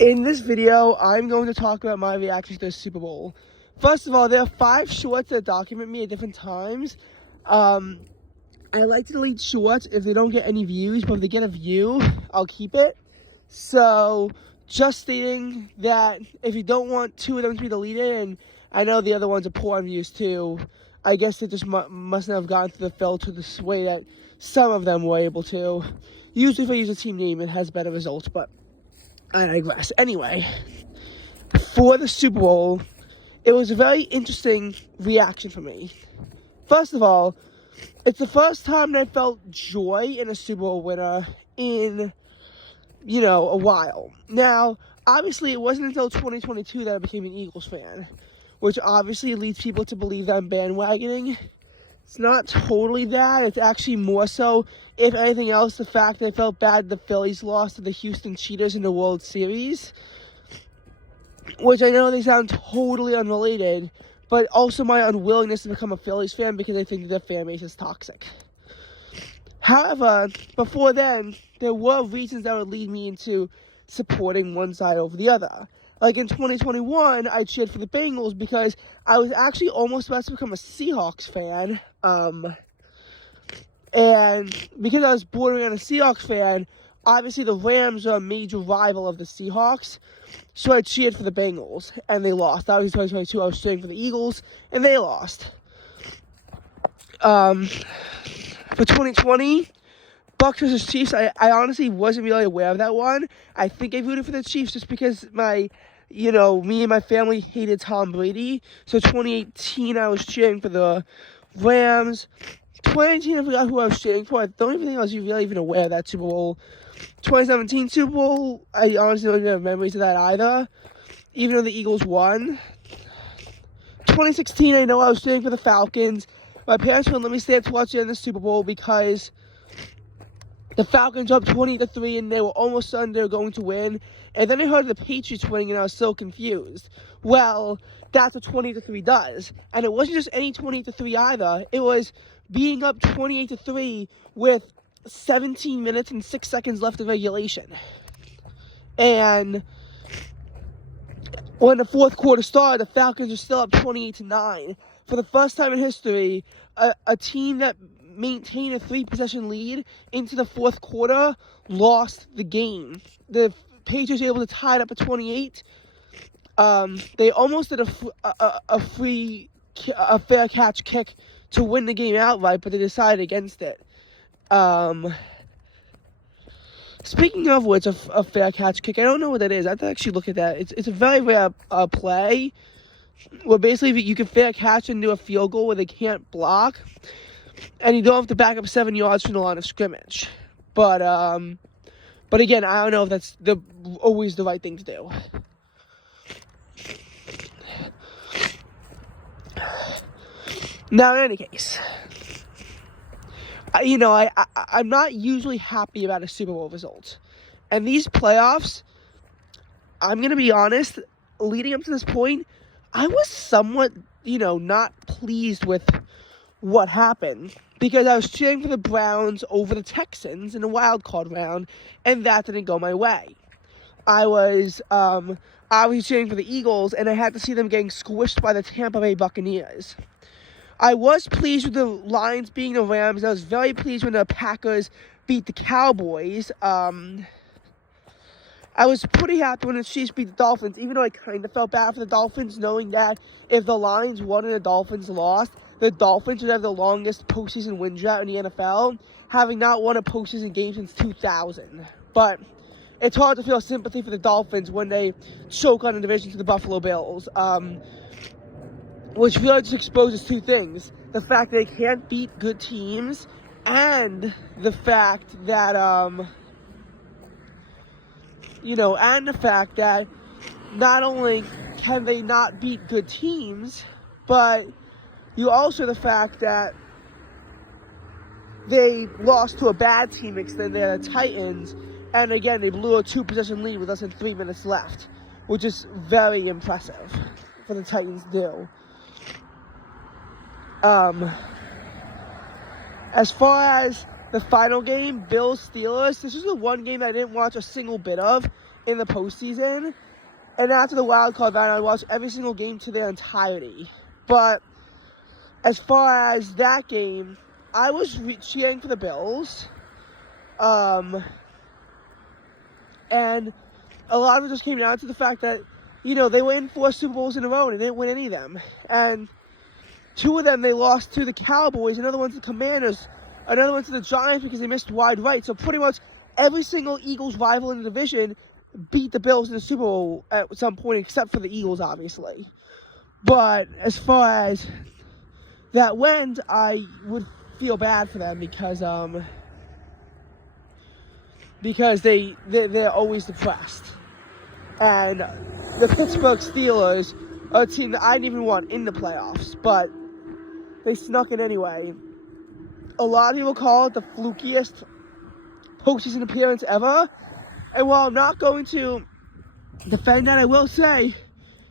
In this video, I'm going to talk about my reaction to the Super Bowl. First of all, there are 5 shorts that document me at different times. I like to delete shorts if they don't get any views, but if they get a view, I'll keep it. So, just stating that if you don't want 2 of them to be deleted, and I know the other ones are poor on views too, I guess they just mustn't have gone through the filter this way that some of them were able to. Usually if I use a team name, it has better results, but I digress. Anyway, for the Super Bowl, it was a very interesting reaction for me. First of all, it's the first time that I felt joy in a Super Bowl winner in, a while. Now, obviously, it wasn't until 2022 that I became an Eagles fan, which obviously leads people to believe that I'm bandwagoning. It's not totally that. It's actually more so, if anything else, the fact that I felt bad the Phillies lost to the Houston Cheaters in the World Series, which I know they sound totally unrelated, but also my unwillingness to become a Phillies fan because I think that their fan base is toxic. However, before then, there were reasons that would lead me into supporting one side over the other. Like in 2021, I cheered for the Bengals because I was actually almost about to become a Seahawks fan. And because I was bordering on a Seahawks fan, obviously the Rams are a major rival of the Seahawks. So I cheered for the Bengals, and they lost. That was 2022. I was cheering for the Eagles, and they lost. For 2020, Bucs versus Chiefs, I honestly wasn't really aware of that one. I think I rooted for the Chiefs just because me and my family hated Tom Brady. So 2018, I was cheering for the Rams. 2019, I forgot who I was cheering for. I don't even think I was really even aware of that Super Bowl. 2017 Super Bowl, I honestly don't even have memories of that either, even though the Eagles won. 2016, I know I was cheering for the Falcons. My parents wouldn't let me stay up to watch the end of the Super Bowl because the Falcons up 20-3, and they were almost certain they were going to win. And then I heard the Patriots winning, and I was so confused. Well, that's what 20-3 does. And it wasn't just any 20-3 either. It was being up 28-3 with 17 minutes and 6 seconds left of regulation. And when the fourth quarter started, the Falcons were still up 28-9. For the first time in history, a team that maintained a 3-possession lead into the fourth quarter lost the game. The Patriots were able to tie it up at 28. They almost did a fair catch kick to win the game outright, but they decided against it. Speaking of which, a fair catch kick, I don't know what that is. I have to actually look at that. It's a very rare play where basically you can fair catch and do a field goal where they can't block, and you don't have to back up 7 yards from the line of scrimmage. But again, I don't know if that's always the right thing to do. Now, in any case, I'm not usually happy about a Super Bowl result. And these playoffs, I'm going to be honest, leading up to this point, I was somewhat, not pleased with what happened. Because I was cheering for the Browns over the Texans in the wild card round, and that didn't go my way. I was cheering for the Eagles, and I had to see them getting squished by the Tampa Bay Buccaneers. I was pleased with the Lions beating the Rams. I was very pleased when the Packers beat the Cowboys. I was pretty happy when the Chiefs beat the Dolphins, even though I kind of felt bad for the Dolphins, knowing that if the Lions won and the Dolphins lost, the Dolphins would have the longest postseason win drought in the NFL, having not won a postseason game since 2000. But it's hard to feel sympathy for the Dolphins when they choke on the division to the Buffalo Bills. Which really just exposes 2 things. The fact that they can't beat good teams, and the fact that, not only can they not beat good teams, but you also the fact that they lost to a bad team mix than they're the Titans, and again, they blew a 2-possession lead with less than 3 minutes left, which is very impressive for the Titans to do. As far as the final game, Bills-Steelers, this is the one game I didn't watch a single bit of in the postseason. And after the wild card round, I watched every single game to their entirety. But as far as that game, I was cheering for the Bills. And a lot of it just came down to the fact that, you know, they were in 4 Super Bowls in a row and they didn't win any of them. And 2 of them they lost to the Cowboys, another one to the Commanders, another one to the Giants because they missed wide right. So pretty much every single Eagles rival in the division beat the Bills in the Super Bowl at some point, except for the Eagles, obviously. But as far as that went, I would feel bad for them because they're always depressed. And the Pittsburgh Steelers are a team that I didn't even want in the playoffs, but they snuck in anyway. A lot of people call it the flukiest postseason appearance ever. And while I'm not going to defend that, I will say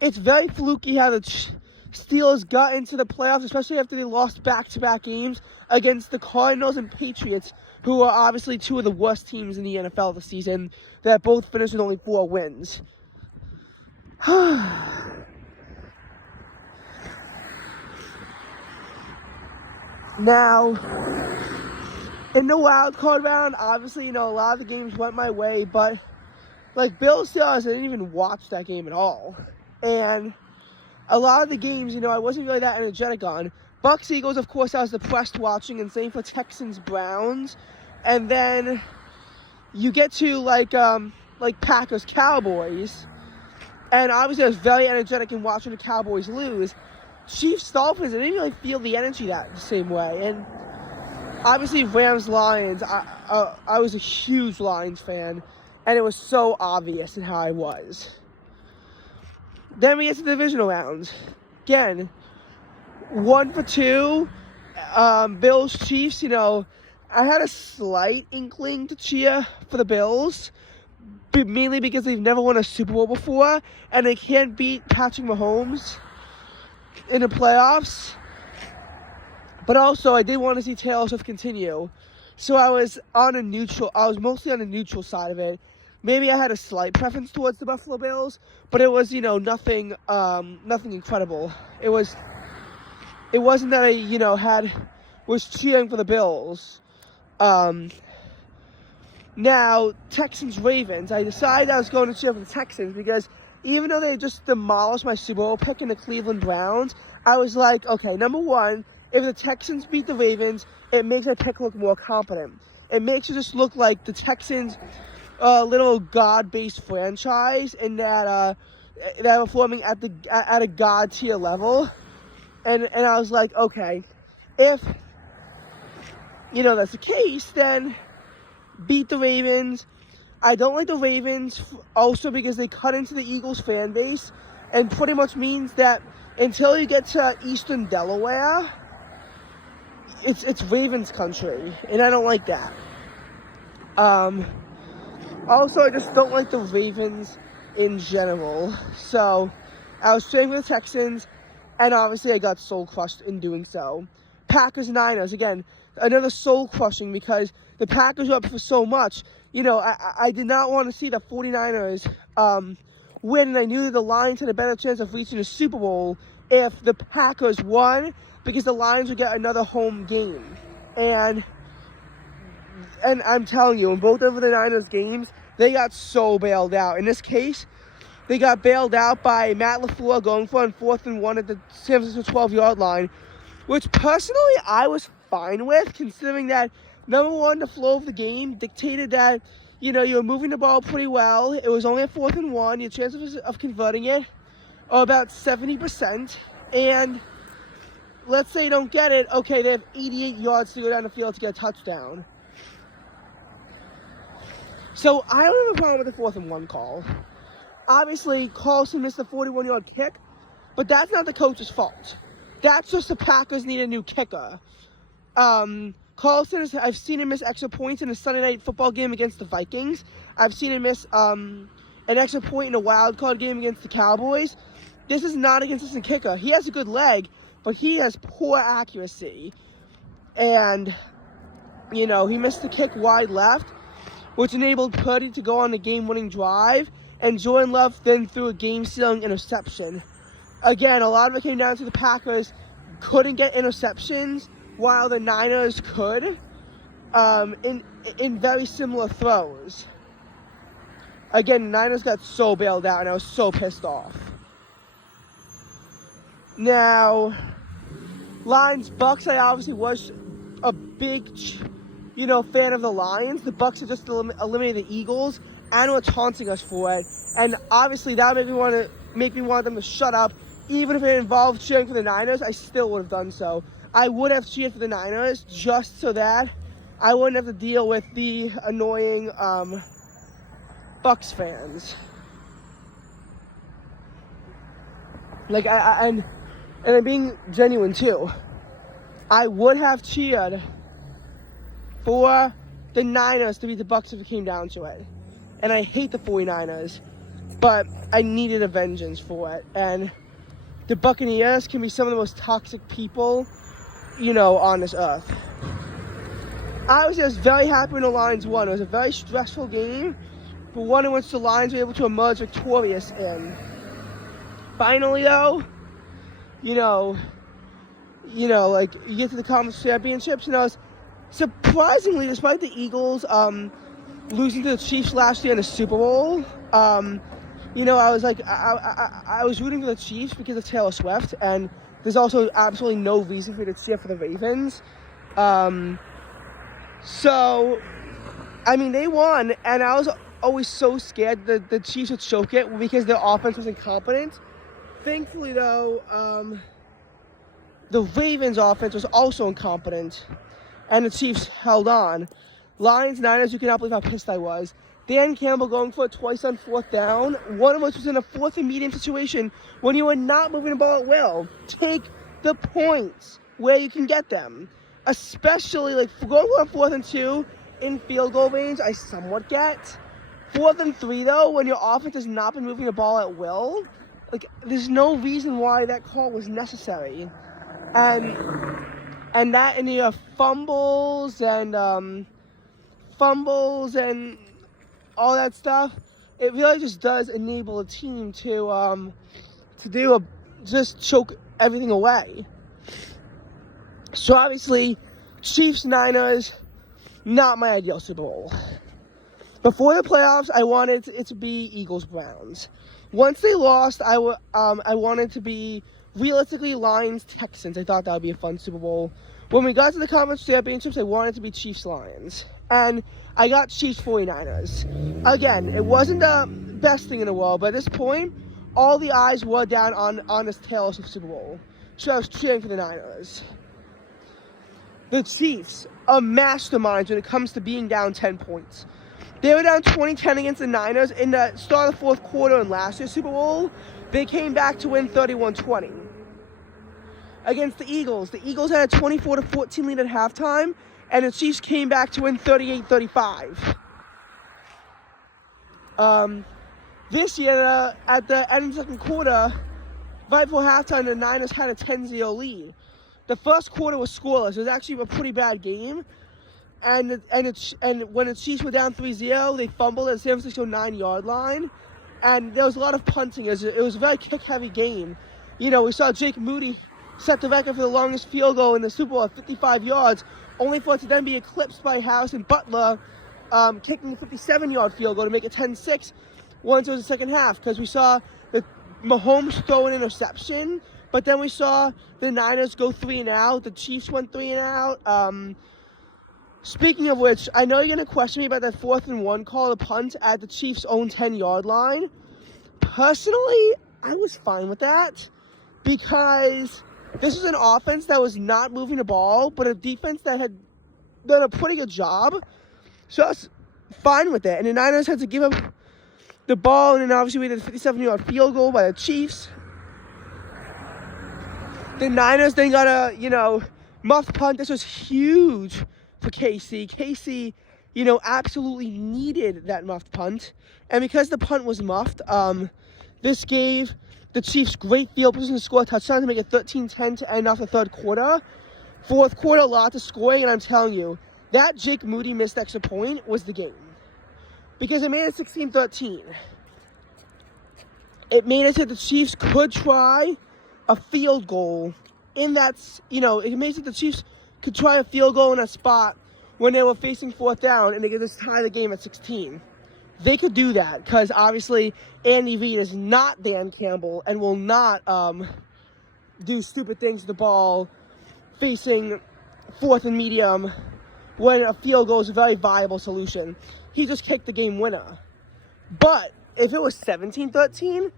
it's very fluky how the Steelers got into the playoffs, especially after they lost back-to-back games against the Cardinals and Patriots, who are obviously 2 of the worst teams in the NFL this season, that both finished with only 4 wins. Now, in the wild card round, obviously, you know, a lot of the games went my way, but like Bills Steelers, I didn't even watch that game at all. And a lot of the games, you know, I wasn't really that energetic on. Bucks Eagles, of course, I was depressed watching, and same for Texans Browns. And then you get to like Packers Cowboys, and obviously I was very energetic in watching the Cowboys lose. Chiefs Dolphins, I didn't really feel the energy that the same way. And obviously Rams Lions, I was a huge Lions fan, and it was so obvious in how I was. Then we get to the divisional rounds. Again, 1 for 2. Bills Chiefs, you know, I had a slight inkling to cheer for the Bills, mainly because they've never won a Super Bowl before, and they can't beat Patrick Mahomes in the playoffs. But also, I did want to see Taylor Swift continue, so I was mostly on the neutral side of it. Maybe I had a slight preference towards the Buffalo Bills, but it was, you know, nothing incredible. It wasn't that I, you know, was cheering for the Bills. Now, Texans-Ravens, I decided I was going to cheer for the Texans because even though they just demolished my Super Bowl pick in the Cleveland Browns, I was like, okay, number one, if the Texans beat the Ravens, it makes my pick look more competent. It makes it just look like the Texans, little God-based franchise, and that are performing at a God tier level. And I was like, okay, if, you know, that's the case, then beat the Ravens. I don't like the Ravens also because they cut into the Eagles fan base, and pretty much means that until you get to Eastern Delaware, it's Ravens country, and I don't like that. Also, I just don't like the Ravens in general. So I was cheering for the Texans, and obviously I got soul crushed in doing so. Packers-Niners, again, another soul crushing because the Packers were up for so much. You know, I did not want to see the 49ers win, and I knew that the Lions had a better chance of reaching the Super Bowl if the Packers won, because the Lions would get another home game. And I'm telling you, in both of the Niners games, they got so bailed out. In this case, they got bailed out by Matt LaFleur going for on 4th and 1 at the San Francisco 12-yard line, which personally I was fine with, considering that, number one, the flow of the game dictated that, you know, you were moving the ball pretty well. It was only a 4th and 1. Your chances of converting it are about 70%. And let's say you don't get it, okay, they have 88 yards to go down the field to get a touchdown. So I don't have a problem with the 4th and 1 call. Obviously, Carlson missed a 41-yard kick, but that's not the coach's fault. That's just the Packers need a new kicker. Carlson, I've seen him miss extra points in a Sunday Night Football game against the Vikings. I've seen him miss an extra point in a wild card game against the Cowboys. This is not a consistent kicker. He has a good leg, but he has poor accuracy. And, you know, he missed the kick wide left, which enabled Purdy to go on a game-winning drive, and Jordan Love then threw a game-sealing interception. Again, a lot of it came down to the Packers couldn't get interceptions, while the Niners could, in very similar throws. Again, the Niners got so bailed out, and I was so pissed off. Now, Lions-Bucks, I obviously was a big, fan of the Lions. The Bucks had just eliminated the Eagles and were taunting us for it. And obviously, that made me want them to shut up. Even if it involved cheering for the Niners, I still would have done so. I would have cheered for the Niners just so that I wouldn't have to deal with the annoying Bucks fans. Like, and I'm being genuine too. I would have cheered for the Niners to beat the Bucks if it came down to it. And I hate the 49ers, but I needed a vengeance for it. And the Buccaneers can be some of the most toxic people, on this earth. I was just very happy when the Lions won. It was a very stressful game, but one in which the Lions were able to emerge victorious in. Finally, though, like, you get to the conference championships, surprisingly, despite the Eagles losing to the Chiefs last year in the Super Bowl, I was like, I was rooting for the Chiefs because of Taylor Swift, and there's also absolutely no reason for me to cheer for the Ravens. They won, and I was always so scared that the Chiefs would choke it because their offense was incompetent. Thankfully, though, the Ravens' offense was also incompetent, and the Chiefs held on. Lions, Niners, you cannot believe how pissed I was. Dan Campbell going for it twice on fourth down. One of us was in a fourth and medium situation when you are not moving the ball at will. Take the points where you can get them. Especially, like, going on 4th and 2 in field goal range, I somewhat get. 4th and 3, though, when your offense has not been moving the ball at will, like, there's no reason why that call was necessary. And your fumbles and all that stuff, it really just does enable a team to just choke everything away. So obviously, Chiefs, Niners, not my ideal Super Bowl. Before the playoffs, I wanted it to be Eagles, Browns. Once they lost, I wanted to be realistically Lions, Texans. I thought that would be a fun Super Bowl. When we got to the conference championships, I wanted it to be Chiefs, Lions. And I got Chiefs 49ers. Again, it wasn't the best thing in the world, but at this point, all the eyes were down on this Taylor Swift Super Bowl. So I was cheering for the Niners. The Chiefs are masterminds when it comes to being down 10 points. They were down 20-10 against the Niners in the start of the fourth quarter in last year's Super Bowl. They came back to win 31-20. Against the Eagles had a 24-14 lead at halftime, and the Chiefs came back to win 38-35. This year, at the end of the second quarter, right before halftime, the Niners had a 10-0 lead. The first quarter was scoreless. It was actually a pretty bad game. And when the Chiefs were down 3-0, they fumbled at the San Francisco 9-yard line. And there was a lot of punting. It was a very kick-heavy game. We saw Jake Moody set the record for the longest field goal in the Super Bowl at 55 yards, only for it to then be eclipsed by Harrison Butler kicking a 57-yard field goal to make it 10-6 once it was the second half, because we saw the Mahomes throw an interception, but then we saw the Niners go 3-and-out. The Chiefs went 3-and-out. Speaking of which, I know you're going to question me about that 4th and 1 call, the punt at the Chiefs' own 10-yard line. Personally, I was fine with that because this was an offense that was not moving the ball, but a defense that had done a pretty good job. So I was fine with it. And the Niners had to give up the ball, and then obviously we did a 57-yard field goal by the Chiefs. The Niners then got a, muffed punt. This was huge for KC. KC, absolutely needed that muffed punt. And because the punt was muffed, this gave the Chiefs great field position to score a touchdown to make it 13-10 to end off the third quarter. Fourth quarter, lots of scoring, and I'm telling you, that Jake Moody missed extra point was the game. because it made it 16-13. It made it so the Chiefs could try a field goal in that, it made it so the Chiefs could try a field goal in a spot when they were facing 4th down and they could just tie the game at 16. They could do that because obviously Andy Reid is not Dan Campbell and will not do stupid things to the ball facing 4th and medium when a field goal is a very viable solution. He just kicked the game winner. But if it was 17-13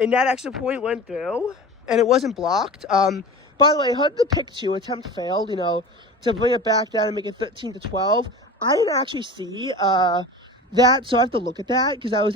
and that extra point went through and it wasn't blocked, by the way, I heard the pick 2 attempt failed, to bring it back down and make it 13-12. I didn't actually see that, so I have to look at that because that was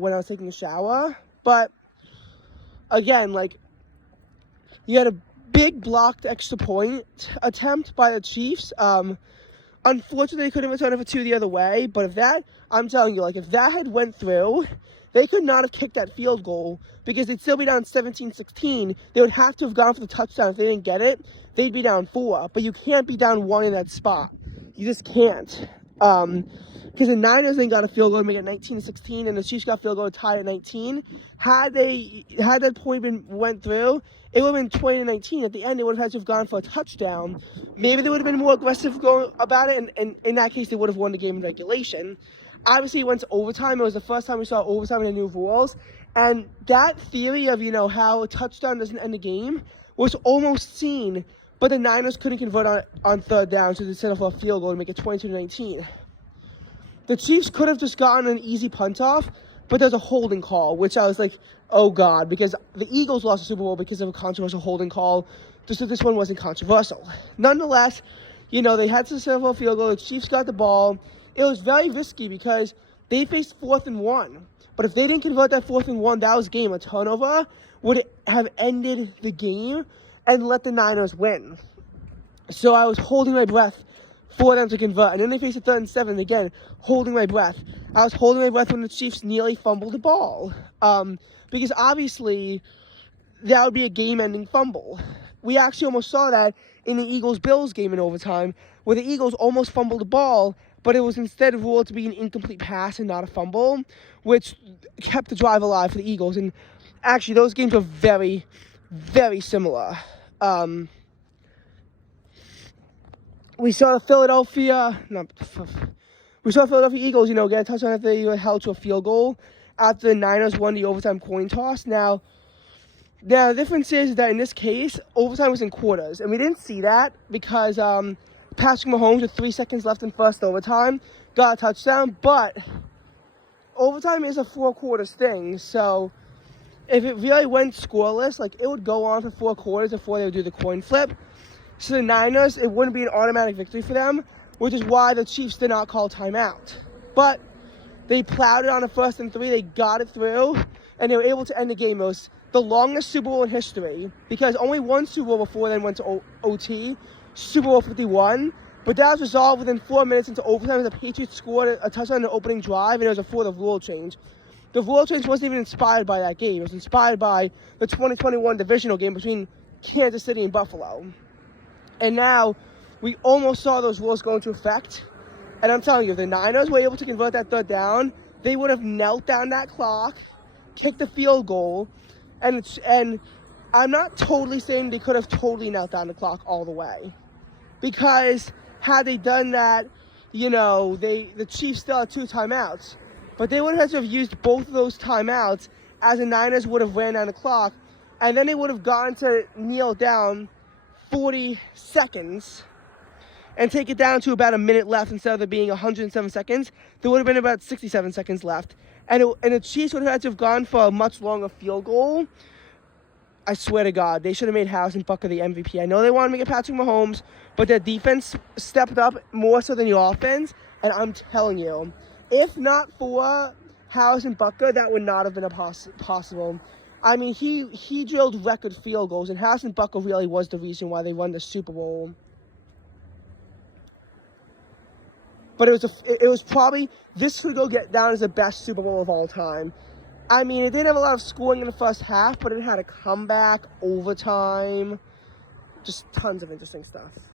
when I was taking a shower. But again, you had a big blocked extra point attempt by the Chiefs. Unfortunately, they couldn't return it for 2 the other way. But I'm telling you, if that had went through, they could not have kicked that field goal because they'd still be down 17-16. They would have to have gone for the touchdown. If they didn't get it, they'd be down 4. But you can't be down 1 in that spot. You just can't. Because the Niners then got a field goal to make it 19-16, and the Chiefs got a field goal tied at 19. Had that point went through, it would have been 20-19. At the end, they would have had to have gone for a touchdown. Maybe they would have been more aggressive going about it, and in that case, they would have won the game in regulation. Obviously, it went to overtime. It was the first time we saw overtime in the new rules. And that theory of, how a touchdown doesn't end the game was almost seen, but the Niners couldn't convert on 3rd down, so they set up a field goal to make it 22-19. The Chiefs could have just gotten an easy punt off, but there's a holding call, which I was like, oh God, because the Eagles lost the Super Bowl because of a controversial holding call. So this one wasn't controversial. Nonetheless, they had to set up a field goal. The Chiefs got the ball. It was very risky because they faced 4th and 1. But if they didn't convert that 4th and 1, that was game. A turnover would have ended the game and let the Niners win. So I was holding my breath for them to convert. And then they faced a 3rd and 7 again, holding my breath. I was holding my breath when the Chiefs nearly fumbled the ball. Because obviously, that would be a game-ending fumble. We actually almost saw that in the Eagles-Bills game in overtime, where the Eagles almost fumbled the ball, but it was instead ruled to be an incomplete pass and not a fumble, which kept the drive alive for the Eagles. And actually, those games were very, very similar. We saw the Philadelphia Eagles, get a touchdown after they were held to a field goal after the Niners won the overtime coin toss. Now, the difference is that in this case, overtime was in quarters, and we didn't see that because Patrick Mahomes with 3 seconds left in first overtime got a touchdown, but overtime is a 4 quarters thing, so if it really went scoreless, it would go on for 4 quarters before they would do the coin flip. So the Niners, it wouldn't be an automatic victory for them, which is why the Chiefs did not call timeout. But they plowed it on a 1st and 3, they got it through, and they were able to end the game. It was the longest Super Bowl in history, because only one Super Bowl before then went to OT, Super Bowl 51, but that was resolved within 4 minutes into overtime as the Patriots scored a touchdown in the opening drive, and it was a fourth rule change. The rule change wasn't even inspired by that game. It was inspired by the 2021 divisional game between Kansas City and Buffalo. And now, we almost saw those rules go into effect. And I'm telling you, if the Niners were able to convert that 3rd down, they would have knelt down that clock, kicked the field goal, and I'm not totally saying they could have totally knelt down the clock all the way. Because had they done that, the Chiefs still had 2 timeouts. But they would have had to have used both of those timeouts as the Niners would have ran down the clock. And then they would have gone to kneel down 40 seconds and take it down to about a minute left instead of there being 107 seconds. There would have been about 67 seconds left. And the Chiefs would have had to have gone for a much longer field goal. I swear to God, they should have made Harrison Butker the MVP. I know they wanted to make it Patrick Mahomes, but their defense stepped up more so than the offense. And I'm telling you, if not for Harrison Butker, that would not have been possible. I mean, he drilled record field goals, and Harrison Butker really was the reason why they won the Super Bowl. But it was probably, this could go get down as the best Super Bowl of all time. I mean, it didn't have a lot of scoring in the first half, but it had a comeback, overtime, just tons of interesting stuff.